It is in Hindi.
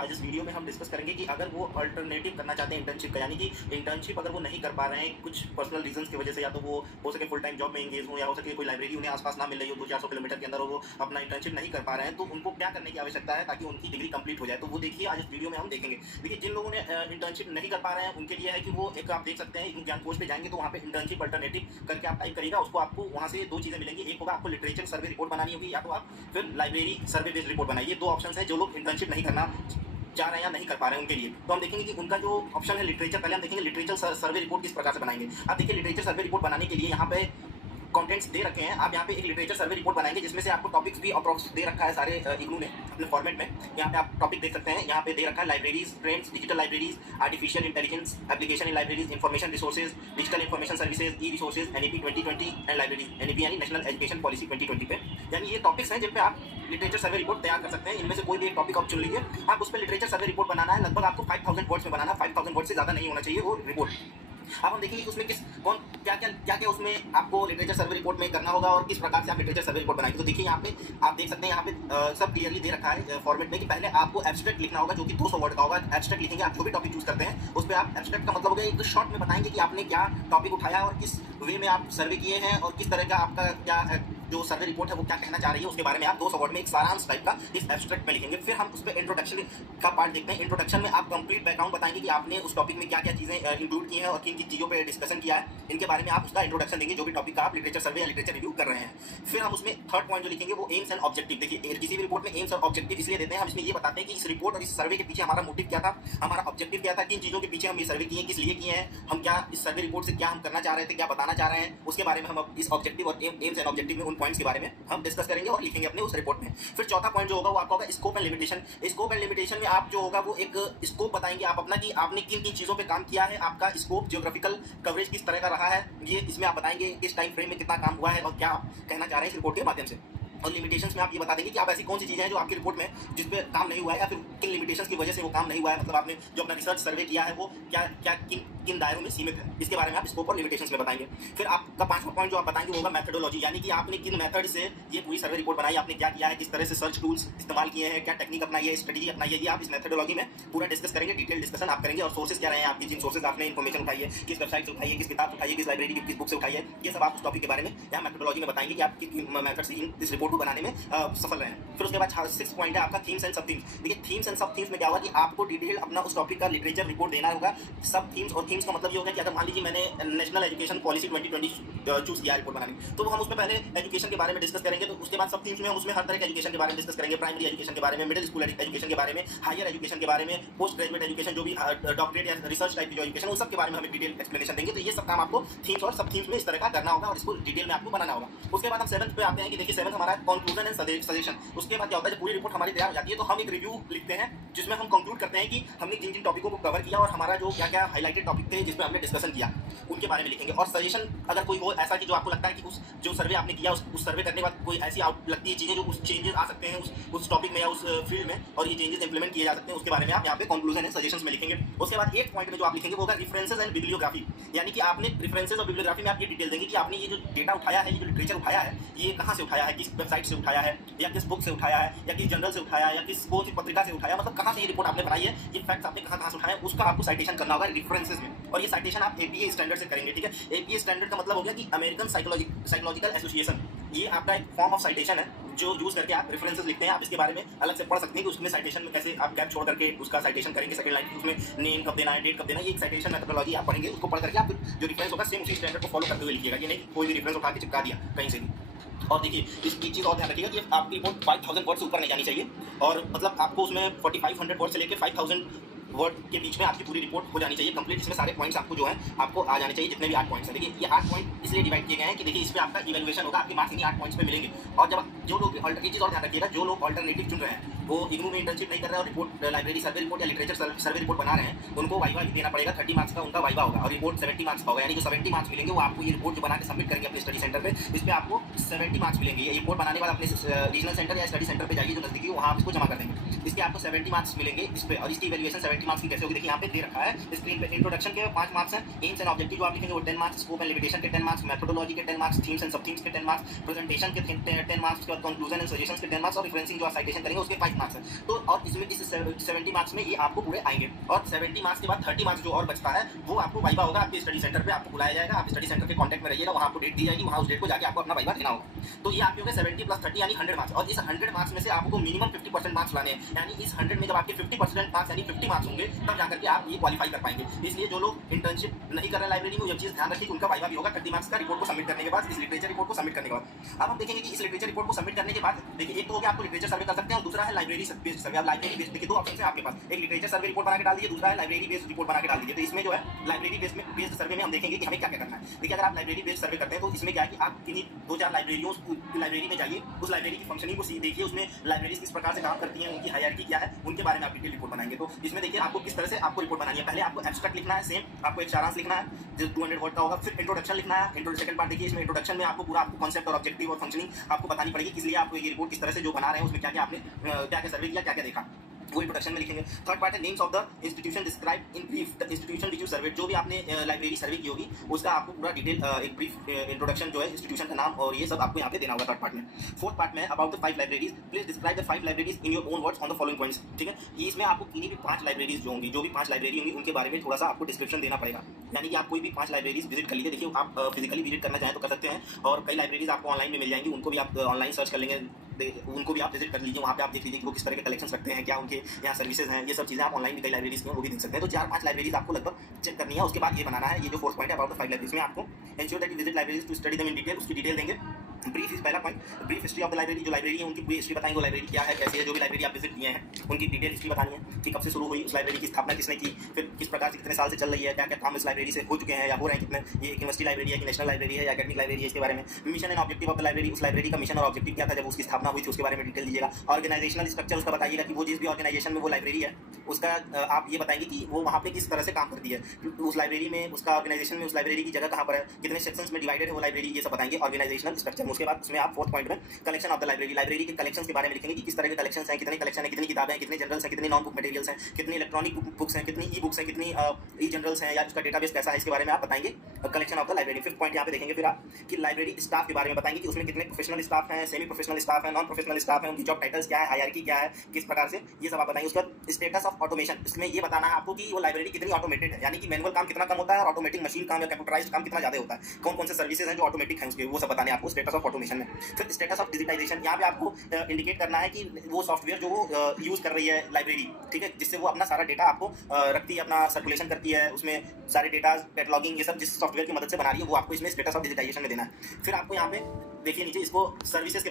आज इस वीडियो में हम डिस्कस करेंगे कि अगर वो अल्टरनेटिव करना चाहते हैं इंटर्नशिप का, यानी कि इंटर्नशिप अगर वो नहीं कर पा रहे हैं कुछ पर्सनल रीजंस की वजह से, या तो वो हो सके फुल टाइम जॉब में एंगेज हो, या हो सके कोई लाइब्रेरी उन्हें आसपास ना मिल रही हो 200-400 किलोमीटर के अंदर, और वो अपना इंटर्नशिप नहीं कर पा रहे हैं, तो उनको क्या करने की आवश्यकता है ताकि उनकी डिग्री कंप्लीट हो जाए। तो वो देखिए आज इस वीडियो में हम देखेंगे। देखिए जिन लोगों ने इंटर्नशिप नहीं कर पा रहे हैं उनके लिए है कि वो एक आप देख सकते हैं ज्ञानकोश पे जाएंगे तो वहाँ पे इंटर्नशिप अल्टरनेटिव करके आप टाइप करिएगा, उसको आपको वहाँ से दो चीज़ें मिलेंगी। एक होगा आपको लिटरेचर सर्वे रिपोर्ट बनानी होगी, या तो आप फिर लाइब्रेरी सर्वे बेस्ड रिपोर्ट बनाइए। दो ऑप्शन है जो लोग इंटर्नशिप नहीं करना चाह रहे हैं या नहीं कर पा रहे हैं उनके लिए। तो हम देखेंगे कि उनका जो ऑप्शन है लिटरेचर, पहले हम देखेंगे लिटरेचर सर्वे रिपोर्ट किस प्रकार से बनाएंगे। आप देखिए लिटरेचर सर्वे रिपोर्ट बनाने के लिए यहाँ पे कंटेंट्स दे रखे हैं। आप यहाँ पे एक लिटरेचर सर्वे रिपोर्ट बनाएंगे जिसमें से आपको टॉपिक्स भी अप्रॉक्स दे रखा है सारे इग्नू ने अपने फॉर्मेट में। यहाँ पे आप टॉपिक देख सकते हैं, यहाँ पे दे रखा है libraries trends, digital libraries, artificial intelligence application in libraries, information resources, digital information services, E resources, NEP 2020 and libraries, NEP यानी नेशनल एजुकेशन पॉलिसी 2020 पे। यानी ये टॉपिक्स हैं जिन पे आप लिटरेचर सर्वे रिपोर्ट तैयार कर सकते हैं। इनमें से कोई भी एक टॉपिक आप चुन लीजिए, आप उस पर लिटरेचर सर्वे रिपोर्ट बनाना है। लगभग आपको 5000 वर्ड्स में बनाना है, 5000 वर्ड से ज़्यादा नहीं होना चाहिए वो रिपोर्ट। अब हम देखेंगे कि उसमें क्या उसमें आपको लिटरेचर सर्वे रिपोर्ट में करना होगा और किस प्रकार से आप लिटरेचर सर्वे रिपोर्ट बनाएंगे। तो देखिए यहाँ पे आप देख सकते हैं, यहाँ पे सब क्लियरली दे रखा है फॉर्मेट में कि पहले आपको एब्स्ट्रैक्ट लिखना होगा जो कि 200 वर्ड का होगा। एब्स्ट्रैक्ट लिखेंगे, आप जो भी टॉपिक चूज करते हैं उस पर आप एब्स्ट्रैक्ट का मतलब होगा एक शॉर्ट में बताएंगे कि आपने क्या टॉपिक उठाया और किस वे में आप सर्वे किए हैं और किस तरह का आपका क्या जो सर्वे रिपोर्ट है वो क्या कहना चाह रही है उसके बारे में आप 200 वर्ड में एक सारांश टाइप का इस एब्स्ट्रैक्ट में लिखेंगे। फिर हम उस पर इंट्रोडक्शन का पार्ट देखते हैं। इंट्रोडक्शन में आप कंप्लीट बैकग्राउंड बताएंगे कि आपने उस टॉपिक में क्या क्या चीज़ें इंक्लूड की हैं और किन किन चीज़ों पर डिस्कशन किया है, इनके बारे में आप उसका इंट्रोडक्शन देंगे जो भी टॉपिक का आप लिटरेचर सर्वे या लिटरेचर रिव्यू कर रहे हैं। फिर हम उसमें थर्ड पॉइंट जो लिखेंगे वो एम्स एंड ऑब्जेक्टिव। देखिए किसी भी रिपोर्ट में एम्स और ऑब्जेक्टिव इसलिए देते हैं, हम इसमें ये बताते हैं कि इस रिपोर्ट और इस सर्वे के पीछे हमारा मोटिव क्या था, हमारा ऑब्जेक्टिव क्या था, किन चीज़ों के पीछे हम ये सर्वे किए, किस लिए किए हैं, हम क्या इस सर्वे रिपोर्ट से क्या हम करना चाह रहे थे, क्या बताना चाह रहे हैं, उसके बारे में हम इस ऑब्जेक्टिव और एम्स एंड ऑब्जेक्टिव में उन पॉइंट्स के बारे में हम डिस्कस करेंगे और लिखेंगे अपने उस रिपोर्ट में। फिर चौथा पॉइंट जो होगा वो आपका होगा scope and limitation. Scope and limitation में आप जो होगा वो एक स्कोप बताएंगे आप अपना कि आपने किन किन चीज़ों पे काम किया है, आपका स्कोप जियोग्राफिकल कवरेज किस तरह का रहा है, ये इसमें आप बताएंगे किस टाइम फ्रेम में कितना काम हुआ है और क्या आप कहना चाह रहे हैं इस रिपोर्ट के माध्यम से। और लिमिटेशंस में आप ये बता देंगे कि आप ऐसी कौन सी चीज़ें हैं जो आपकी रिपोर्ट में जिस पे काम नहीं हुआ है या फिर किन लिमिटेशंस की वजह से वो काम नहीं हुआ है, मतलब आपने जो अपना रिसर्च सर्वे किया है वो क्या क्या किन दायरों में सीमित है, इसके बारे में आप स्कोप और लिमिटेशंस में बताएंगे। फिर आपका पांचवा पॉइंट जो आप बताएंगे वो होगा मेथडोलॉजी, यानी कि आपने किन मेथड से ये पूरी सर्वे रिपोर्ट बनाई, आपने क्या किया है, किस तरह से सर्च टूल्स इस्तेमाल किए हैं, क्या टेक्निक अपनाई है, स्ट्रेटेजी अपनाई है, ये आप इस मेथडोलॉजी में पूरा डिस्कस करेंगे, डिटेल डिस्कसन आप करेंगे। और सोर्सेज क्या रहे हैं आपकी, जिन सोर्सेज आपने इन्फॉर्मेशन उठाई है, किस वेबसाइट से उठाई है, किस किताब से उठाई है, किस लाइब्रेरी की किस बुक से उठाई है, ये सब आप उस टॉपिक के बारे में यहाँ मेथडोलॉजी में बताएंगे कि आप किस मेथड से इस रिपोर्ट को बनाने में सफल रहे हैं। फिर उसके बाद 6 पॉइंट है आपका थीम्स एंड सब थीम्स। देखिए थीम्स एंड सब थीम्स में क्या होगा कि आपको डिटेल अपना उस टॉपिक का लिटरेचर रिपोर्ट देना होगा। सब थीम्स और थीम्स का मतलब ये होगा कि अगर मान लीजिए मैंने नेशनल एजुकेशन पॉलिसी 2020 चूज किया रिपोर्ट बनाने, तो हम उसमें पहले एजुकेशन के बारे में डिस्कस करेंगे। तो उसके बाद सब थीम्स में हम उसमें हर तरह के एजुकेशन के बारे में डिस्कस करेंगे, प्राइमरी एजुकेशन के बारे में, मिडिल स्कूल एजुकेशन के बारे में, हायर एजुकेशन के बारे में, पोस्ट ग्रेजुएट एजुकेशन जो भी डॉक्टरेट या रिसर्च टाइप की जो एजुकेशन उस सब के बारे में हमें डिटेल एक्सप्लेनेशन देंगे। तो ये सब काम आपको थीम्स और सब थीम्स में इस तरह का करना होगा और इसको डिटेल में आपको बनाना होगा। उसके बाद हम 7th पे आते हैं कि देखिए 7th हमारा कंक्लूजन एंड सजेशन। उसके बाद क्या होता है, जब पूरी रिपोर्ट हमारी तैयार हो जाती है तो हम एक रिव्यू लिखते हैं जिसमें हम कंक्लूड करते हैं कि हमने जिन जिन टॉपिकों को कवर किया और हमारा जो क्या क्या हाईलाइटेड टॉपिक थे जिसमें हमने डिस्कशन किया उनके बारे में लिखेंगे। और सजेशन अगर कोई हो ऐसा कि जो आपको लगता है कि उस जो सर्वे आपने किया उस सर्वे करने के बाद कोई ऐसी लगती है चीज़ें जो उस चेंजेस आ सकते हैं उस टॉपिक में या उस फील्ड में और ये चेंजेस इंप्लीमेंट किए जा सकते हैं, उसके बारे में आप यहाँ पे कंक्लूजन एंड सजेशंस में लिखेंगे। उसके बाद 8 पॉइंट में जो आप लिखेंगे वो होगा रेफरेंसेस एंड बिब्लियोग्राफी, यानी कि आपने रेफरेंसेस और बिब्लियोग्राफी में आप ये डिटेल देंगे कि आपने ये जो डेटा उठाया है, ये जो लिटरेचर उठाया है, ये कहाँ से उठाया है, किस वेबसाइट से उठाया है या किस बुक से उठाया है या किस जर्नल से उठाया है या किस कौन सी पत्रिका से उठाया, मतलब कहाँ से ये रिपोर्ट आपने बनाई है, ये फैक्ट्स आपने कहाँ से उठाया है, उसका आपको साइटेशन करना होगा रेफरेंसेस में। और ये साइटेशन आप APA स्टैंडर्ड से करेंगे, ठीक है। APA स्टैंडर्ड का मतलब हो गया कि अमेरिकन साइकोलॉजिकल एसोसिएशन, ये आपका एक फॉर्म ऑफ साइटेशन है जो यूज करके आप रेफरेंसेस लिखते हैं। आप इसके बारे में अलग से पढ़ सकते हैं कि उसमें साइटेशन में कैसे आप गैप छोड़ करके उसका साइटेशन करेंगे, सेकंड लाइन उसमें नेम कब देना है, डेट कब देना है, ये एक साइटेशन मेथोडोलॉजी आप पढ़ेंगे। उसको पढ़ करके आप जो रेफरेंस होगा सेम उसी स्टैंडर्ड को फॉलो करते हुए लिखिएगा, ये नहीं कोई भी रेफरेंस उठा के चिपका दिया कहीं से भी। और देखिए इसकी चीज़ और ध्यान रखिएगा कि आपकी रिपोर्ट 5000 वर्ड से ऊपर नहीं जानी चाहिए और मतलब आपको उसमें 4500 वर्ड से लेकर 5000 वर्ड के बीच में आपकी पूरी रिपोर्ट हो जानी चाहिए कंप्लीट। इसमें सारे पॉइंट्स आपको जो है आपको आ जाने चाहिए, जितने भी 8 पॉइंट्स हैं। देखिए ये 8 पॉइंट इसलिए डिवाइड किए गए हैं कि देखिए इस पर आपका इवैल्यूएशन होगा, आपके मार्क्स इन्हीं 8 पॉइंट्स पे मिलेंगे। और जब जो लोग ये चीज़ और ध्यान रखिएगा, जो लोग अल्टरनेटिव चुन रहे हैं वो इग्नू में इंटर्नशिप नहीं कर रहे हैं और रिपोर्ट लाइब्रेरी सर्वे रिपोर्ट या लिटरेचर सर्वे रिपोर्ट बना रहे हैं, उनको वाइवा देना पड़ेगा। 30 मार्क्स का उनका वाइवा होगा और रिपोर्ट 70 मार्क्स का होगा, यानी कि 70 मार्क्स मिलेंगे वो आपको ये रिपोर्ट जो बना के सबमिट करेंगे अपने स्टडी सेंटर पे, इस पर आपको 70 मार्क्स मिलेंगे। ये रिपोर्ट बनाने के बाद अपने रीजनल सेंटर या स्टडी सेंटर पर जाइए जो नजदीकी, वहाँ आप इसको जमा कर देंगे, इसके आपको 70 मार्क्स मिलेंगे इस पर। और इसकी इवैल्यूएशन 70 मार्क्स की कैसे होगी, देखिए यहाँ पे दे रखा है स्क्रीन पे। इंट्रोडक्शन के 5 मार्क्स हैं, एम्स एंड ऑब्जेक्टिव जो आप लिखेंगे वो 10 मार्क्स, स्कोप एंड लिमिटेशन के 10 मार्क्स, मेथोडोलॉजी के 10 मार्क्स, थीम्स एंड सब थीम्स के 10 मार्क्स, प्रेजेंटेशन के 10 मार्क्स, कंक्लूजन एंड सजेशंस के 10 मार्क्स और रेफरेंसिंग जो आप साइटेशन करेंगे उसके 5 मार्क्स है। तो और इसमें इस 70 मार्क्स में ये आपको पूरे आएंगे, और 70 मार्क्स के बाद 30 मार्क्स जो और बचता है वो आपको वाइवा होगा, आपके स्टडी सेंटर पे आपको बुलाया जाएगा, आप स्टडी सेंटर के कॉन्टैक्ट में रहिएगा, वहाँ आपको डेट दी जाएगी, वहाँ उस डेट को जाके आपको अपना वाइवा देना होगा। तो ये आपके हो गए 70 प्लस 30 यानी 100 मार्क्स, और इस 100 मार्क्स में से आपको मिनिमम 50% मार्क्स लाने हैं, यानी इस 100 में जब आपके 50% मार्क्स यानी 50 मार्क्स होंगे तब जाकर के आप ये क्वालिफाई कर पाएंगे। इसलिए जो लोग इंटर्नशिप नहीं कर रहे लाइब्रेरी में, ये चीज़ ध्यान रखिए कि उनका वाइवा भी होगा 30 मार्क्स का रिपोर्ट को सबमिट करने के बाद, इस लिटरेचर रिपोर्ट को सबमिट करने के बाद। अब हम देखेंगे कि इस लिटरेचर रिपोर्ट को सबमिट करने के बाद देखिए, एक तो हो गया आपको लिटरेचर सर्वे कर सकते हैं, और दूसरा है लाइब्रेरी बेस्ड सर्वे। आप लाइब्रेरी बेस्ड देखिए, दो ऑप्शन है आपके पास, एक लिटरेचर सर्वे रिपोर्ट बना के डाल दीजिए, दूसरा है लाइब्रेरी बेस्ड रिपोर्ट बना के डाल दीजिए। तो इसमें जो है लाइब्रेरी बेस्ड सर्वे में हम देखेंगे कि हमें क्या क्या करना है। देखिए, अगर आप लाइब्रेरी बेस्ड सर्वे करते हैं तो इसमें क्या है कि आप किन्हीं 2-4 लाइब्रेरियों लाइब्रेरी में जाइए, उस लाइब्रेरी की फंक्शनिंग को देखिए, उसमें लाइब्रेरीज किस प्रकार से काम करती हैं, उनकी हायरार्की क्या है, उनके बारे में आप डिटेल रिपोर्ट बनाएंगे। तो इसमें देखिए आपको किस तरह से आपको रिपोर्ट बनानी है। पहले आपको एब्स्ट्रैक्ट लिखना है, सेम आपको एक सारांश लिखना है जो 200 वर्ड का होगा। फिर इंट्रोडक्शन लिखना है। सेकंड पार्ट देखिए, इसमें इंट्रोडक्शन में आपको पूरा आपको कॉन्सेप्ट और ऑब्जेक्टिव और फंक्शनिंग आपको बतानी पड़ेगी, किस लिए आपको ये रिपोर्ट किस तरह से जो बना रहे हैं उसमें क्या क्या आपने क्या क्या सर्वे किया, क्या क्या देखा, वो इंट्रोडक्शन में लिखेंगे। थर्ड पार्ट है names of the institution describe in brief, the institution which you survey. जो भी आपने लाइब्रेरी सर्वे की होगी उसका आपको पूरा डिटेल एक ब्रीफ इंट्रोडक्शन जो है इंस्टीट्यूशन का नाम और ये सब आपको यहाँ पे देना होगा थर्ड पार्ट में। फोर्थ पार्ट में about the 5 libraries, please describe the 5 libraries in your own words on the following points. ठीक है, ये इसमें आपको किन्हीं भी 5 लाइब्रेरीज जो होंगी, जो भी 5 लाइब्रेरी होंगी उनके बारे में थोड़ा सा आपको डिस्क्रिप्शन देना पड़ेगा। यानी कि आप कोई भी 5 लाइब्रेरीज विजिट कर लीजिए। देखिए, आप फिजिकली विजिट करना चाहें तो कर सकते हैं, और कई लाइब्रेरीज आपको ऑनलाइन में मिल जाएंगी, उनको भी आप ऑनलाइन सर्च कर लेंगे, उनको भी आप विजिट कर लीजिए। वहाँ पे आप देख लीजिए कि वो किस तरह के कलेक्शंस रखते हैं, क्या उनके यहाँ सर्विसेज हैं, ये सब चीज़ें आप ऑनलाइन भी कई लाइब्रेरीज में वो भी देख सकते हैं। तो 4-5 लाइब्रेरीज आपको लगभग चेक करनी है। उसके बाद ये बनाना है, ये जो फोर्थ पॉइंट है अबाउट द 5 लाइब्रेरीज में आपको ensure that you visit libraries to study them in detail, उसकी डिटेल देंगे। ब्रीफ इज पहला point, brief history of the library. जो लाइब्रेरी है उनकी पूरी हिस्ट्री बताएंगे, वो लाइब्रेरी क्या है, कैसी है, जो भी लाइब्रेरी आप विजिट किए हैं उनकी डिटेल हिस्ट्री बतानी है कि कब से शुरू हुई, उस लाइब्रेरी की स्थापना किसने की, फिर किस प्रकार से कितने साल से चल रही है, क्या क्या काम इस लाइब्रेरी से हो चुके हैं या हो रहे हैं, कितने, ये यूनिवर्सिटी लाइब्रेरी है कि नेशनल लाइब्रेरी है या एकेडमिक लाइब्रेरी है, इसके बारे में। Mission and objective of the library, उस लाइब्रेरी का मिशन और ऑब्जेक्टिव क्या था जब उसकी स्थापना हुई थी, उसके बारे में डिटेल दीजिएगा। ऑर्गेनाइजेशनल स्ट्रक्चर उसका बताइएगा कि वो जिस भी ऑर्गेनाइजेशन में वो लाइब्रेरी है उसका आप ये बताएंगे कि वो वहाँ पे किस तरह से काम करती है, उस लाइब्रेरी में, उसका ऑर्गेनाइजेशन में उस लाइब्रेरी की जगह कहाँ पर है, कितने सेक्शंस में डिवाइडेड है वो लाइब्रेरी, ये सब बताएंगे ऑर्गेनाइजेशनल स्ट्रक्चर में। उसके बाद उसमें आप फोर्थ पॉइंट में collection of the library, library के कलेक्शंस के बारे में लिखेंगे कि किस तरह के कलेक्शंस हैं, कितने कलेक्शन है, कितनी किताबें हैं, कितने जनरल्स हैं, कितनी नॉन बुक मटेरियल्स हैं, कितनी इलेक्ट्रॉनिक बुक्स हैं, कितनी ई बुक्स हैं, कितनी ई जनरल्स हैं, या उसका डेटाबेस कैसा है, इसके बारे में आप बताएंगे collection of the library. Fifth point यहाँ पे देखेंगे फिर आप कि लाइब्रेरी स्टाफ के बारे में बताएंगे कि उसमें कितने प्रोफेशनल स्टाफ हैं, सेमी प्रोफेशनल स्टाफ है, नॉन प्रोफेशनल स्टाफ है, उनकी जॉब टाइटल्स क्या है, हायरार्की क्या है, किस प्रकार से, ये सब आप बताएंगे। उसका स्टेटस ऑफ ऑटोमेशन, इसमें ये बताना है आपको कि वो लाइब्रेरी कितनी ऑटोमेटेड है, यानी कि मैनुअल काम कितना कम होता है और ऑटोमेटिक मशीन काम या कंप्यूटराइज्ड काम कितना ज़्यादा होता है, कौन कौन से सर्विसेज हैं जो ऑटोमेटिक हैं उसके, वो सब बताने आपको स्टेटस ऑफ ऑटोमेशन में। फिर स्टेटस ऑफ डिजिटाइजेशन, यहाँ पे आपको इंडिकेट करना है कि वो सॉफ्टवेयर जो वो यूज़ कर रही है लाइब्रेरी, ठीक है, जिससे वो अपना सारा डेटा आपको रखती है, अपना सर्कुलेशन करती है, उसमें सारे डेटा कैटलॉगिंग ये सब जिस सॉफ्टवेयर की मदद से बना रही है वो आपको इसमें स्टेटस ऑफ डिजिटाइजेशन में देना है। फिर आपको यहाँ पे देखिए नीचे इसको सर्विसेज के